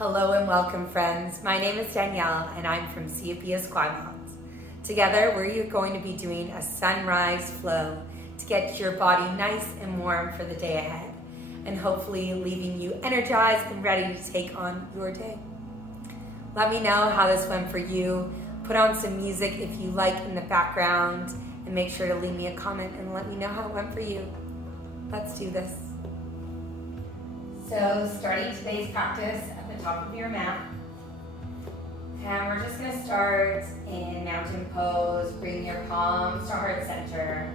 Hello and welcome, friends. My name is Danielle and I'm from CFP Esquimalt. Together, we're going to be doing a sunrise flow to get your body nice and warm for the day ahead and hopefully leaving you energized and ready to take on your day. Let me know how this went for you. Put on some music if you like in the background and make sure to leave me a comment and let me know how it went for you. Let's do this. So starting today's practice at the top of your mat. And we're just going to start in mountain pose. Bring your palms to heart center.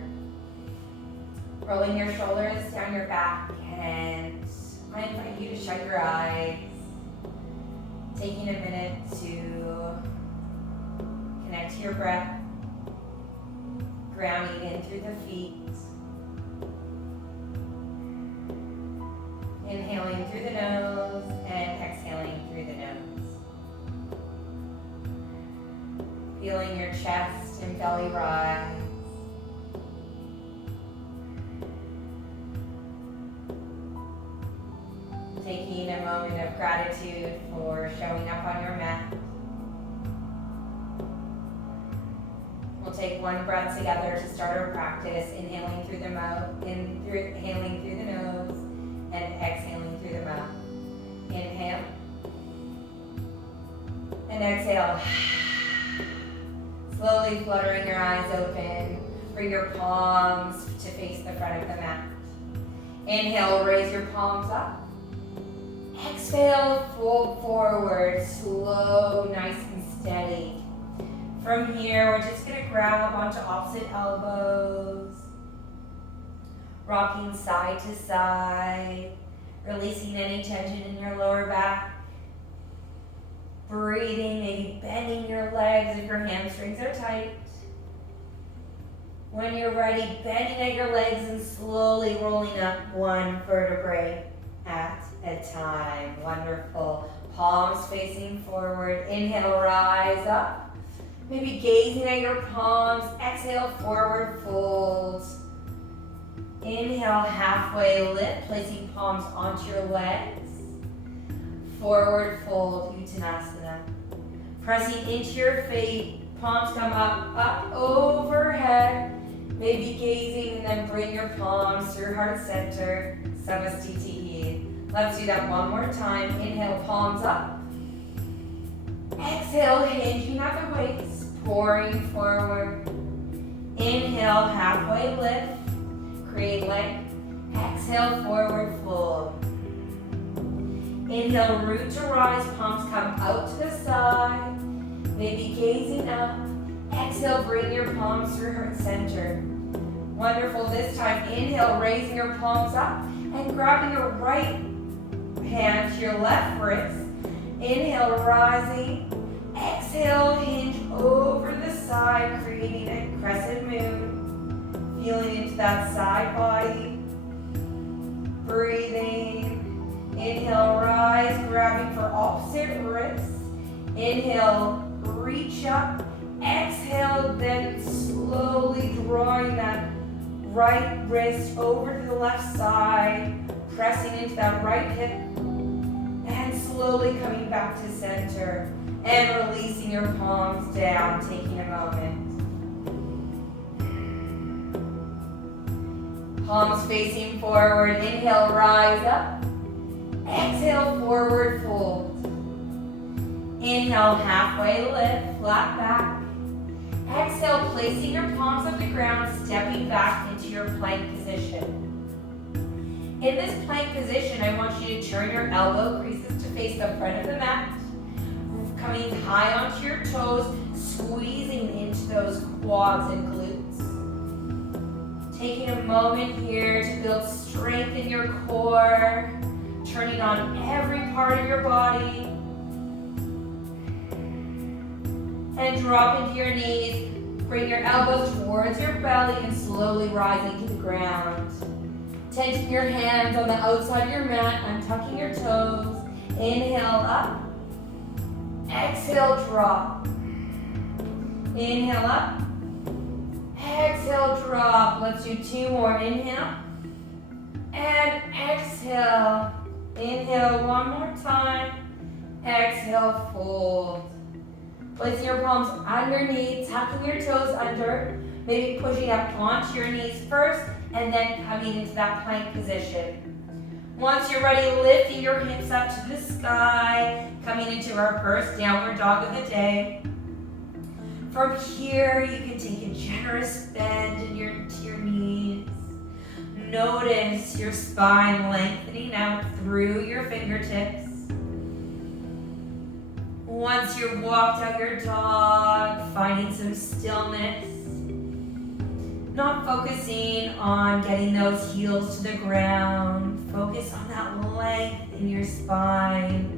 Rolling your shoulders down your back, and I invite you to shut your eyes. Taking a minute to connect to your breath. Grounding in through the feet. Inhaling through the nose and exhaling through the nose. Feeling your chest and belly rise. Taking a moment of gratitude for showing up on your mat. We'll take one breath together to start our practice, inhaling through the mouth, inhaling through the nose, and exhaling through the mouth. Inhale. And exhale. Slowly fluttering your eyes open. Bring your palms to face the front of the mat. Inhale, raise your palms up. Exhale, fold forward, slow, nice and steady. From here, we're just gonna grab onto opposite elbows. Rocking side to side, releasing any tension in your lower back. Breathing, maybe bending your legs if your hamstrings are tight. When you're ready, bending at your legs and slowly rolling up one vertebrae at a time. Wonderful. Palms facing forward. Inhale, rise up. Maybe gazing at your palms. Exhale, forward fold. Inhale, halfway lift, placing palms onto your legs. Forward fold, Uttanasana. Pressing into your feet, palms come up, overhead. Maybe gazing and then bring your palms through heart center, Samastitihi. Let's do that one more time. Inhale, palms up. Exhale, hinging at the waist, pouring forward. Inhale, halfway lift. Create length. Exhale, forward fold. Inhale, root to rise. Palms come out to the side. Maybe gazing up. Exhale, bring your palms through heart center. Wonderful. This time, inhale, raising your palms up and grabbing your right hand to your left wrist. Inhale, rising. Exhale, hinge over the side, creating a crescent moon. Feeling into that side body. Breathing. Inhale, rise, grabbing for opposite wrists. Inhale, reach up. Exhale, then slowly drawing that right wrist over to the left side. Pressing into that right hip. And slowly coming back to center. And releasing your palms down, taking a moment. Palms facing forward. Inhale, rise up. Exhale, forward fold. Inhale, halfway lift, flat back. Exhale, placing your palms on the ground, stepping back into your plank position. In this plank position, I want you to turn your elbow creases to face the front of the mat. Coming high onto your toes, squeezing into those quads and glutes. Taking a moment here to build strength in your core, turning on every part of your body. And drop into your knees. Bring your elbows towards your belly and slowly rising to the ground. Tension your hands on the outside of your mat, untucking your toes. Inhale up. Exhale, drop. Inhale up. Exhale, drop. Let's do two more. Inhale. And exhale. Inhale one more time. Exhale, fold. Placing your palms underneath, tucking your toes under, maybe pushing up onto your knees first, and then coming into that plank position. Once you're ready, lifting your hips up to the sky, coming into our first downward dog of the day. From here, you can take a generous bend into your knees. Notice your spine lengthening out through your fingertips. Once you've walked out your dog, finding some stillness. Not focusing on getting those heels to the ground. Focus on that length in your spine.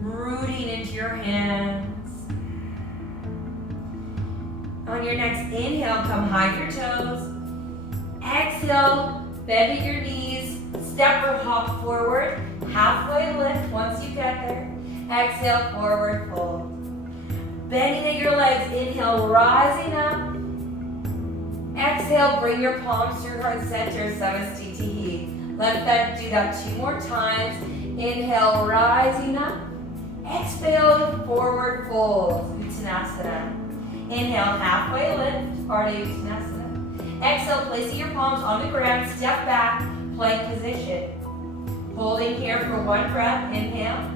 Rooting into your hands. On your next inhale, come hide your toes. Exhale, bending your knees, step or hop forward. Halfway lift once you get there. Exhale, forward fold. Bending at your legs, inhale, rising up. Exhale, bring your palms to your heart center, Samastitihi. Let that do that 2 more times. Inhale, rising up. Exhale, forward fold, Uttanasana. Inhale, halfway lift, Ardha Uttanasana. Exhale, placing your palms on the ground, step back, plank position. Holding here for 1 breath, inhale.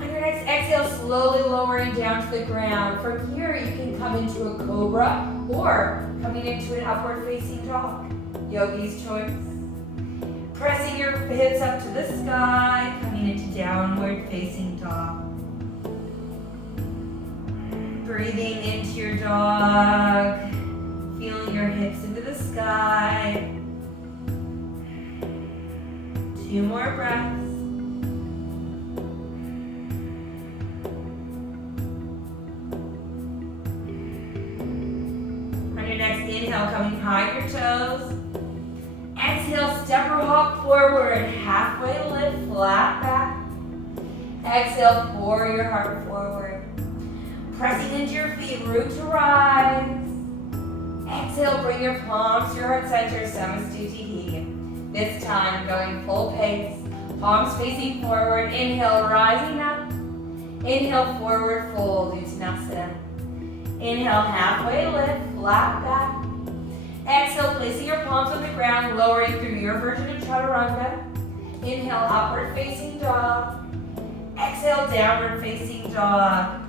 On your next exhale, slowly lowering down to the ground. From here, you can come into a cobra or coming into an upward facing dog. Yogi's choice. Pressing your hips up to the sky, coming into downward facing dog. Breathing into your dog, feeling your hips into the sky. 2 more breaths. Next inhale, coming behind your toes. Exhale, step or hop forward. Halfway lift, flat back. Exhale, pour your heart forward. Pressing into your feet, root to rise. Exhale, bring your palms to your heart center, Samastitihi. This time, going full pace. Palms facing forward. Inhale, rising up. Inhale, forward fold, Uttanasana. Inhale, halfway lift, flat back. Exhale, placing your palms on the ground, lowering through your version of Chaturanga. Inhale, upward facing dog. Exhale, downward facing dog.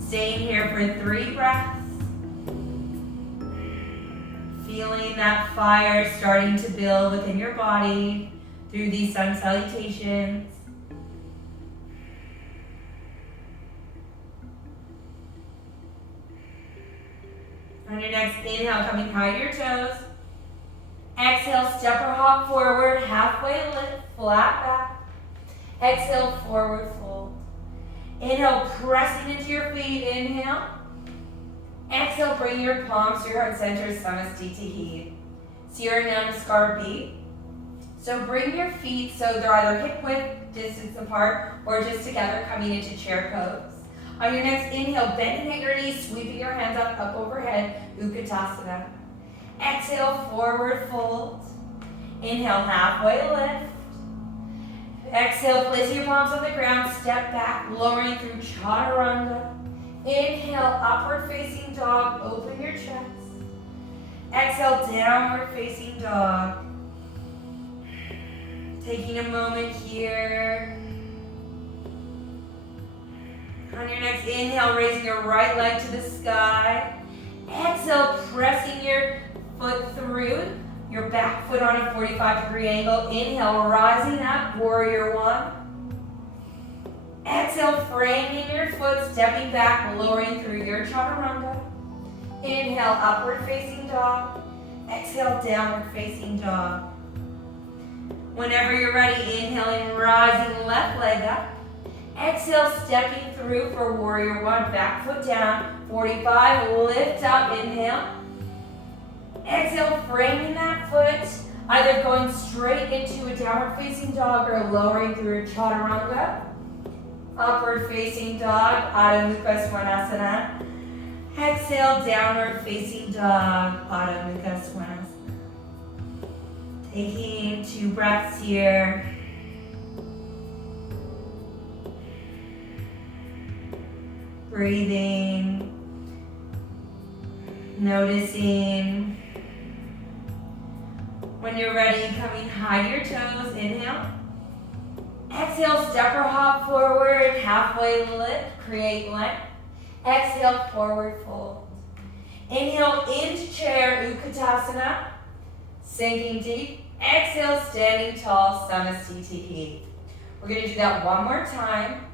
Staying here for 3 breaths. Feeling that fire starting to build within your body through these sun salutations. On your next inhale, coming behind your toes. Exhale, step or hop forward, halfway lift, flat back. Exhale, forward fold. Inhale, pressing into your feet, inhale. Exhale, bring your palms to your heart center, Samastitihi. So you're in Namaskar B. So bring your feet so they're either hip width distance apart or just together, coming into chair pose. On your next inhale, bending at your knees, sweeping your hands up overhead, Utkatasana. Exhale, forward fold. Inhale, halfway lift. Exhale, placing your palms on the ground, step back, lowering through Chaturanga. Inhale, upward facing dog, open your chest. Exhale, downward facing dog. Taking a moment here. On your next inhale, raising your right leg to the sky. Exhale, pressing your foot through, your back foot on a 45-degree angle. Inhale, rising up, warrior 1. Exhale, framing your foot, stepping back, lowering through your Chaturanga. Inhale, upward facing dog. Exhale, downward facing dog. Whenever you're ready, inhaling, rising left leg up. Exhale, stepping through for warrior 1, back foot down, 45, lift up, inhale. Exhale, framing that foot, either going straight into a downward facing dog or lowering through a Chaturanga. Upward facing dog, Adho Mukha Svanasana. Exhale, downward facing dog, Adho Mukha Svanasana. Taking 2 breaths here. breathing, noticing. When you're ready, coming high to your toes, inhale. Exhale, step or hop forward, halfway lift, create length. Exhale, forward fold. Inhale, into chair, Utkatasana, sinking deep. Exhale, standing tall, Samasthiti. We're going to do that one more time.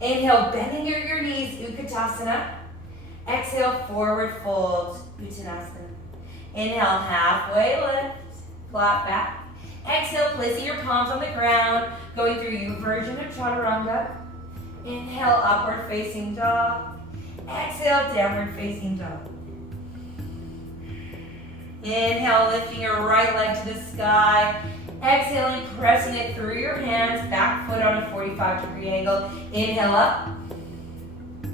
Inhale, bending your knees, Utkatasana. Exhale, forward fold, Uttanasana. Inhale, halfway lift, flat back. Exhale, placing your palms on the ground, going through your version of Chaturanga. Inhale, upward facing dog. Exhale, downward facing dog. Inhale, lifting your right leg to the sky. Exhaling, pressing it through your hands, back foot on a 45-degree angle. Inhale up.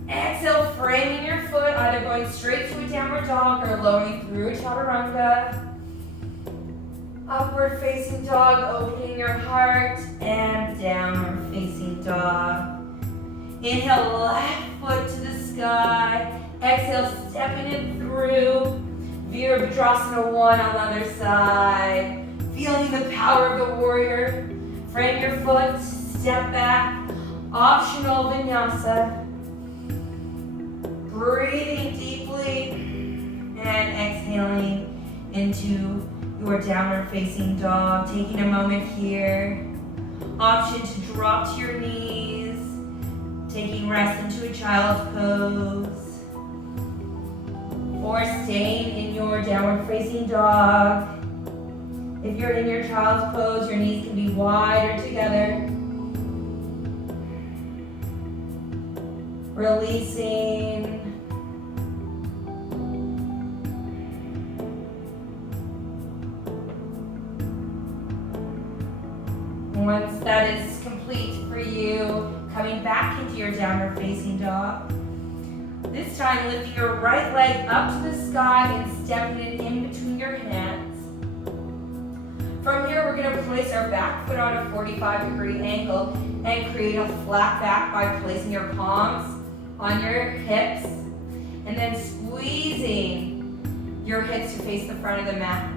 Exhale, framing your foot, either going straight to a downward dog or lowering through a Chaturanga. Upward facing dog, opening your heart, and downward facing dog. Inhale, left foot to the sky. Exhale, stepping it through. Virabhadrasana 1 on the other side. Feeling the power of the warrior. Frame your foot, step back. Optional vinyasa. Breathing deeply and exhaling into your downward facing dog. Taking a moment here. Option to drop to your knees. Taking rest into a child's pose. Or staying in your downward facing dog. If you're in your child's pose, your knees can be wide or together. Releasing. Once that is complete for you, coming back into your downward facing dog. This time, lifting your right leg up to the sky and stepping it in between your hands. From here, we're going to place our back foot on a 45-degree angle and create a flat back by placing your palms on your hips and then squeezing your hips to face the front of the mat.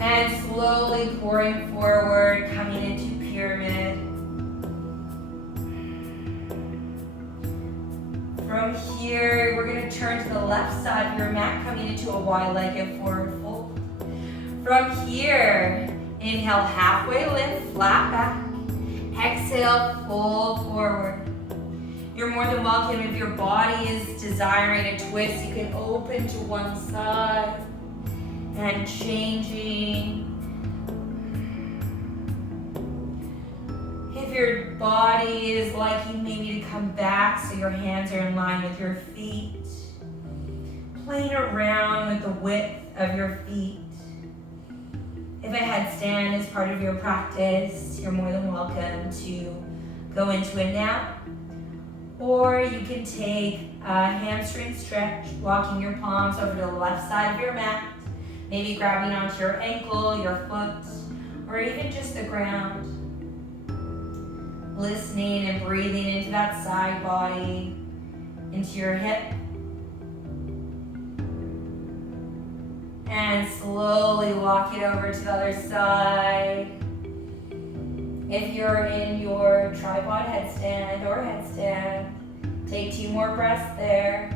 And slowly pouring forward, coming into pyramid. From here, we're going to turn to the left side of your mat, coming into a wide-legged forward fold. From here, inhale, halfway lift, flat back. Exhale, fold forward. You're more than welcome, if your body is desiring a twist, you can open to one side and changing. If your body is liking maybe to come back so your hands are in line with your feet, playing around with the width of your feet. If a headstand is part of your practice, you're more than welcome to go into it now. Or you can take a hamstring stretch, walking your palms over to the left side of your mat, maybe grabbing onto your ankle, your foot, or even just the ground. Listening and breathing into that side body, into your hip. And slowly walk it over to the other side. If you're in your tripod headstand or headstand, take 2 more breaths there.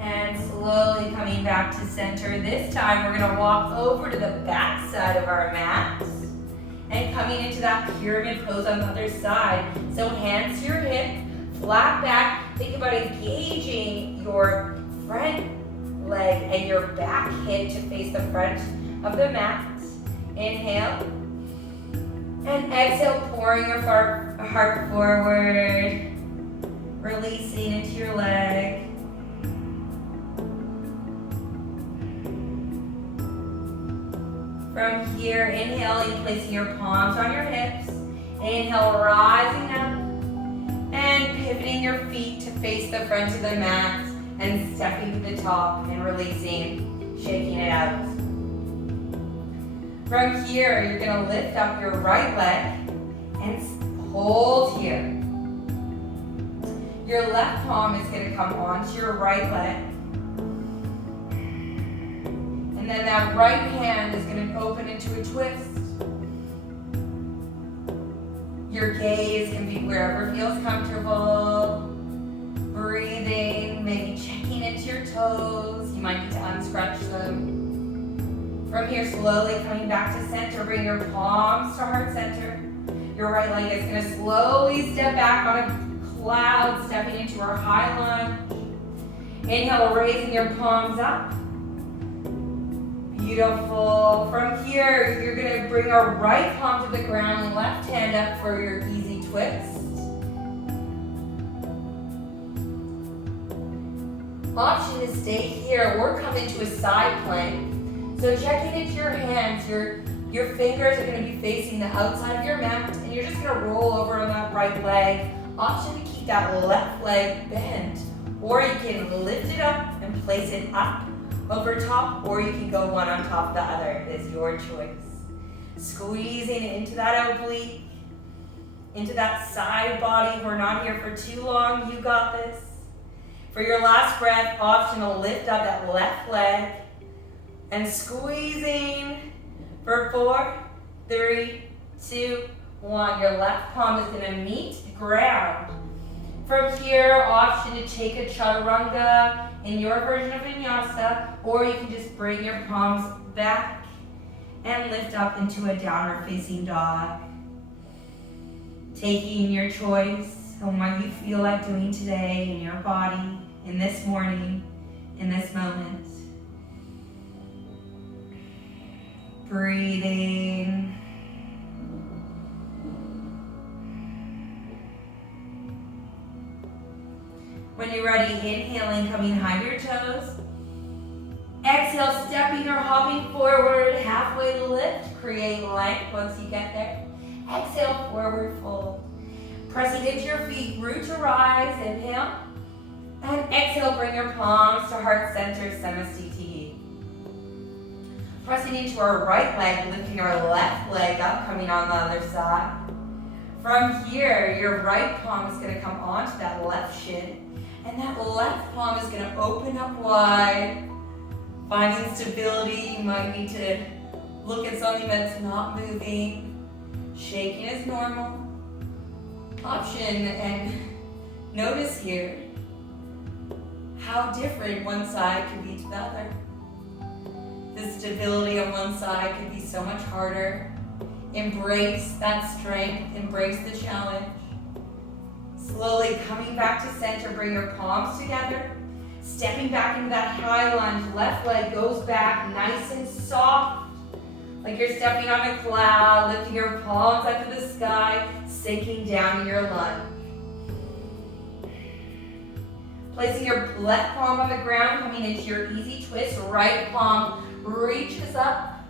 And slowly coming back to center. This time we're going to walk over to the back side of our mat and coming into that pyramid pose on the other side. So hands to your hip, flat back. Think about engaging your front leg and your back hip to face the front of the mat. Inhale. And exhale, pouring your heart forward. Releasing into your leg. From here, inhaling, placing your palms on your hips. Inhale, rising up. And pivoting your feet to face the front of the mat. And stepping to the top and releasing, shaking it out. From here, you're gonna lift up your right leg and hold here. Your left palm is gonna come onto your right leg. And then that right hand is gonna open into a twist. Your gaze can be wherever feels comfortable. Breathing, maybe checking into your toes. You might need to unscrunch them. From here, slowly coming back to center. Bring your palms to heart center. Your right leg is going to slowly step back on a cloud, stepping into our high lunge. Inhale, raising your palms up. Beautiful. From here, you're going to bring our right palm to the ground, left hand up for your easy twist. Option is stay here or come into a side plank. So checking into your hands, your fingers are going to be facing the outside of your mat, and you're just going to roll over on that right leg. Option to keep that left leg bent, or you can lift it up and place it up over top, or you can go one on top of the other. It is your choice. Squeezing into that oblique, into that side body. We're not here for too long. You got this. For your last breath, option to lift up that left leg and squeezing for 4, 3, 2, 1. Your left palm is going to meet the ground. From here, option to take a chaturanga in your version of vinyasa, or you can just bring your palms back and lift up into a downward facing dog. Taking your choice on what you feel like doing today in your body, in this morning, in this moment. Breathing. When you're ready, inhaling, coming behind your toes. Exhale, stepping or hopping forward, halfway lift, create length once you get there. Exhale, forward fold. Pressing into your feet, root to rise, inhale. And exhale, bring your palms to heart center, Samasthiti. Pressing into our right leg, lifting our left leg up, coming on the other side. From here, your right palm is going to come onto that left shin. And that left palm is going to open up wide. Finding stability, you might need to look at something that's not moving. Shaking is normal. Option, and notice here how different one side can be to the other. The stability on one side can be so much harder. Embrace that strength, embrace the challenge. Slowly coming back to center, bring your palms together. Stepping back into that high lunge, left leg goes back nice and soft. Like you're stepping on a cloud, lifting your palms up to the sky, sinking down in your lunge. Placing your left palm on the ground, coming into your easy twist, right palm reaches up.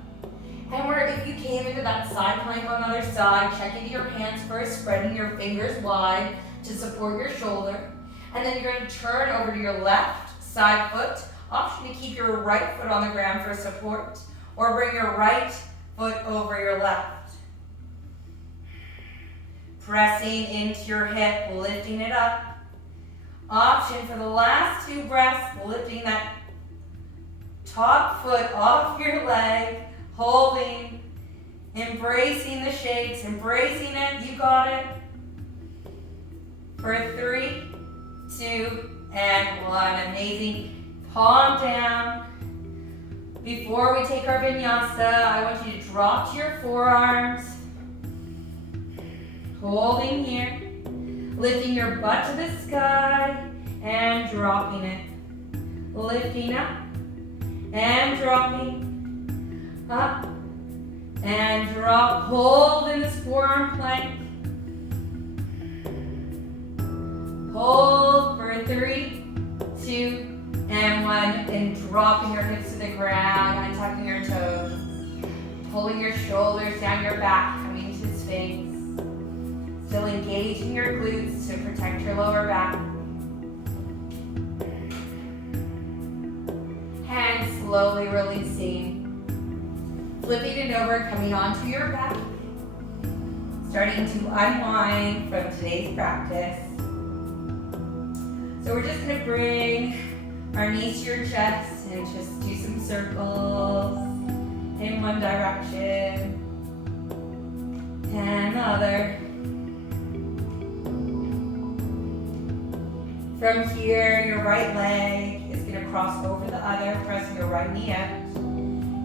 And if you came into that side plank on the other side, check into your hands first, spreading your fingers wide to support your shoulder. And then you're going to turn over to your left side foot. Option to keep your right foot on the ground for support, or bring your right foot over your left. Pressing into your hip, lifting it up. Option for the last 2 breaths, lifting that top foot off your leg, holding, embracing the shakes, embracing it, you got it. For 3, 2, and 1, amazing. Palm down. Before we take our vinyasa, I want you to drop to your forearms, holding here, lifting your butt to the sky, and dropping it. Lifting up, and dropping, up, and drop. Hold in this forearm plank. Hold for 3, 2, and 1, and dropping your hips to the ground, untucking your toes, pulling your shoulders down your back, coming to Sphinx. Still engaging your glutes to protect your lower back. Hands slowly releasing. Flipping it over, coming onto your back. Starting to unwind from today's practice. So we're just going to bring our knees to your chest and just do some circles in one direction and the other. From here, your right leg is going to cross over the other, pressing your right knee out.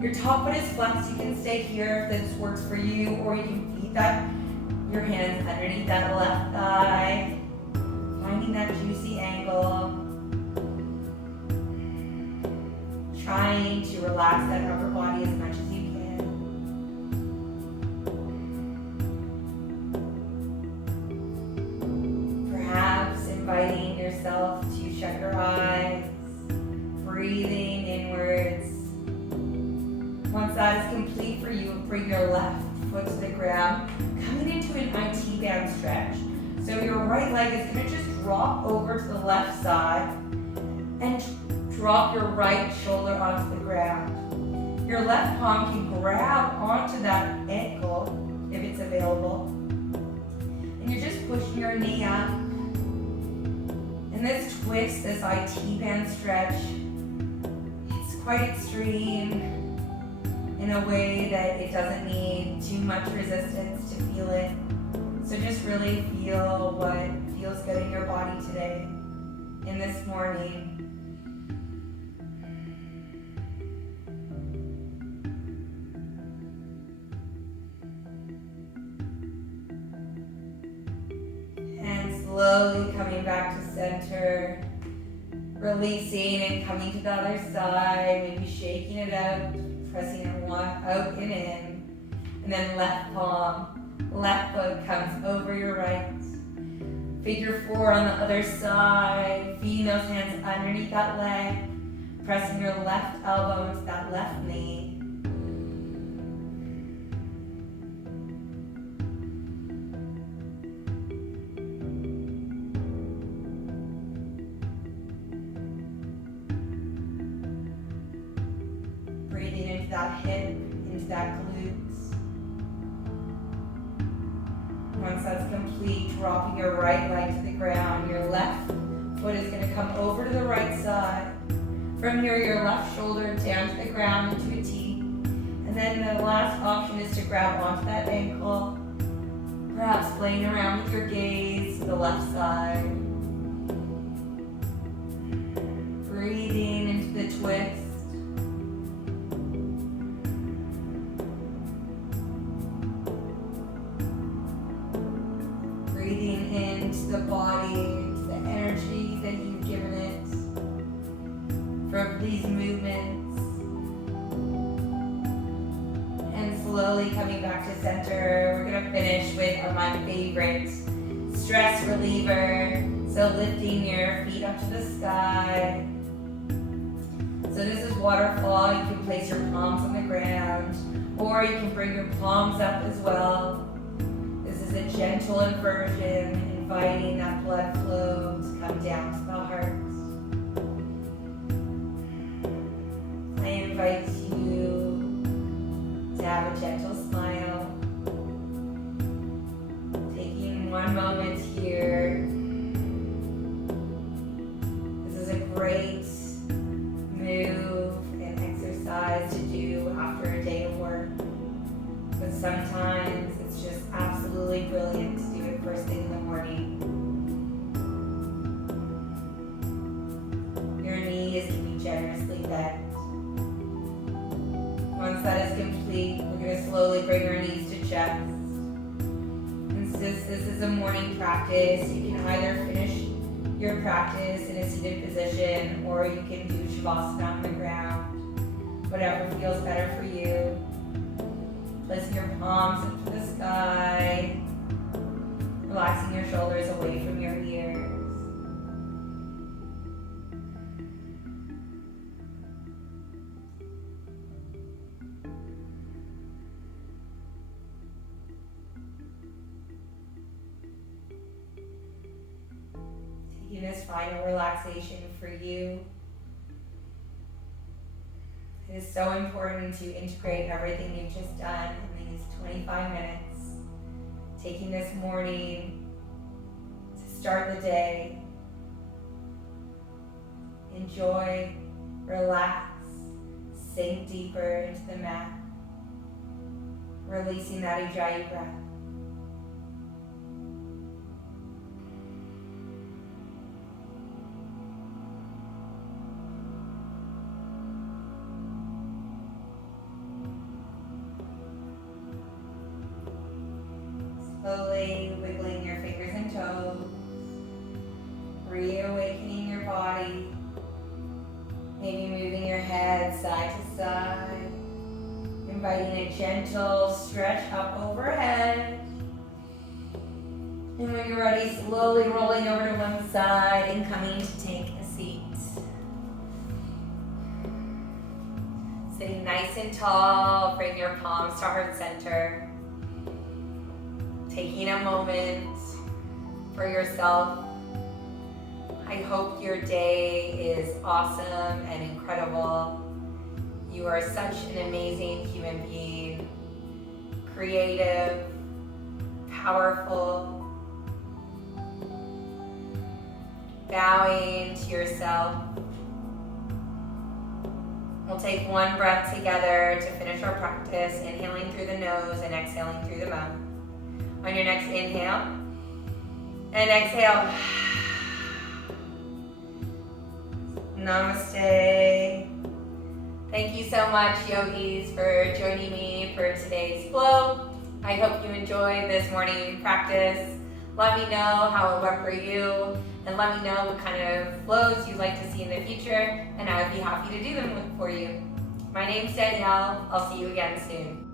Your top foot is flexed. You can stay here if this works for you, or you can feed your hands underneath that left thigh, finding that juicy angle. Trying to relax that upper body as much as you can. Perhaps inviting yourself to shut your eyes, breathing inwards. Once that is complete for you, bring your left foot to the ground, coming into an IT band stretch. So your right leg is going to just drop over to the left side and drop your right shoulder onto the ground. Your left palm can grab onto that ankle if it's available. And you're just pushing your knee up. And this twist, this IT band stretch, it's quite extreme in a way that it doesn't need too much resistance to feel it. So just really feel what feels good in your body today, in this morning. And slowly coming back to center, releasing and coming to the other side, maybe shaking it out, pressing it out and in, and then left palm, left foot comes over your right. Figure 4 on the other side, feeding those hands underneath that leg, pressing your left elbow into that left knee. Breathing into that hip, into that glutes. Once that's complete, dropping your right leg to the ground. Your left foot is going to come over to the right side. From here, your left shoulder down to the ground into a T. And then the last option is to grab onto that ankle, perhaps playing around with your gaze to the left side. Breathing into the twist. Breathing into the body, into the energy that you've given it from these movements. And slowly coming back to center. We're going to finish with my favorite stress reliever. So lifting your feet up to the sky. So this is waterfall. You can place your palms on the ground, or you can bring your palms up as well. This is a gentle inversion, inviting that blood flow to come down to the heart. I invite you to have a gentle smile. Taking one moment here. This is a great move and exercise to do after a day of work. But sometimes it's just absolutely brilliant to do it first thing in the morning. Your knees can be generously bent. Once that is complete, we're going to slowly bring our knees to chest. And since this is a morning practice, you can either finish your practice in a seated position, or you can do Shavasana on the ground, whatever feels better for you. Placing your palms up to the sky, relaxing your shoulders away from your ears. Taking this final relaxation for you. It is so important to integrate everything you've just done in these 25 minutes. Taking this morning to start the day. Enjoy, relax, sink deeper into the mat. Releasing that Ujjayi breath. Slowly wiggling your fingers and toes, reawakening your body, maybe moving your head side to side, inviting a gentle stretch up overhead. And when you're ready, slowly rolling over to one side and coming to take a seat. Sitting nice and tall, bring your palms to heart center. Taking a moment for yourself. I hope your day is awesome and incredible. You are such an amazing human being, creative, powerful. Bowing to yourself. We'll take one breath together to finish our practice, inhaling through the nose and exhaling through the mouth. On your next inhale and exhale. Namaste. Thank you so much, yogis, for joining me for today's flow. I hope you enjoyed this morning practice. Let me know how it went for you, and let me know what kind of flows you'd like to see in the future, and I would be happy to do them for you. My name's Danielle. I'll see you again soon.